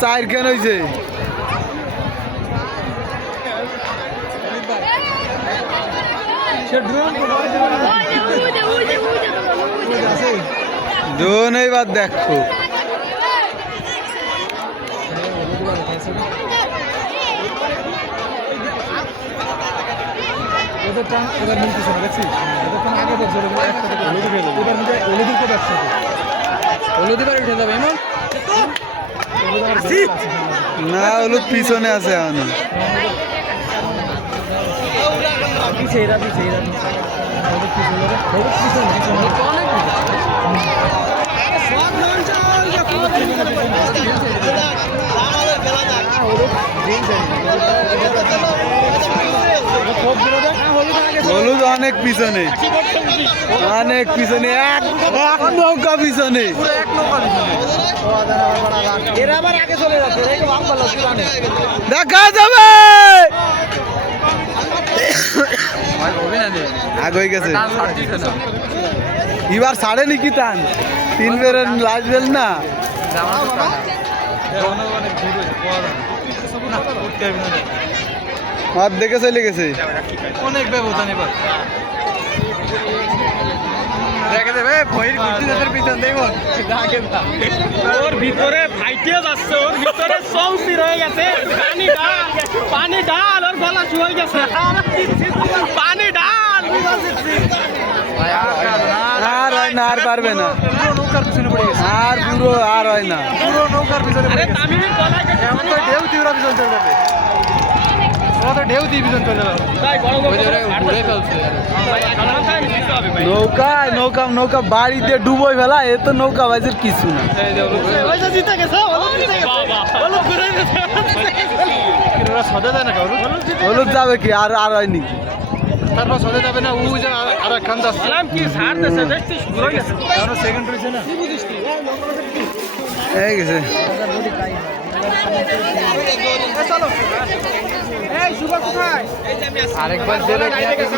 চার কেন হয়েছে ড্রোন এইবার দেখো না হলুদ পিছনে আছে এখনো হলুদ অনেক পিছনে এক নৌকা পিছনে দেখা যাবে আগ হয়ে গেছে এবার ছাড়ে নাকি টান 3 বের লাস্ট বেল না হাত দেখে চলে গেছে অনেক ব্যবধান এবার দেখে দেবে ভয়ের গুটিদের পিছন দেখো ওর ভিতরে ফাইটে যাচ্ছে ওর ভিতরে সৌসি রয়ে গেছে পানি ঢাল ওর গলা শুয়ে গেছে পানি ঢাল আর হয় না আর পারবে না নৌকার পিছনে পড়ে গেছে আর পুরো আর হয় না পুরো নৌকার পিছনে পড়ে গেছে তামিমের গলায় এখন তো ঢেউ তীব্র পিছন চলে যাবে ওরা তো ঢেউ দিয়ে পিছন চলে যাবে তাই বড় ঘুরে ফেলছে নৌকা বাড়িতে ডুবোই ফেলা এ তো নৌকা বাজের কিছু না জিতে গেছে ওরা সদে যায় না হলুদ যাবে কি আর আর হয়নি তারপর সদে যাবে না ও যে আর একখান যাচ্ছে সালাম কি ছাড় দেছে দেখছিস ঘুরে গেছে এখনো সেকেন্ড রয়েছে না এই গেছে এই সুপার কোথায় আরেকবার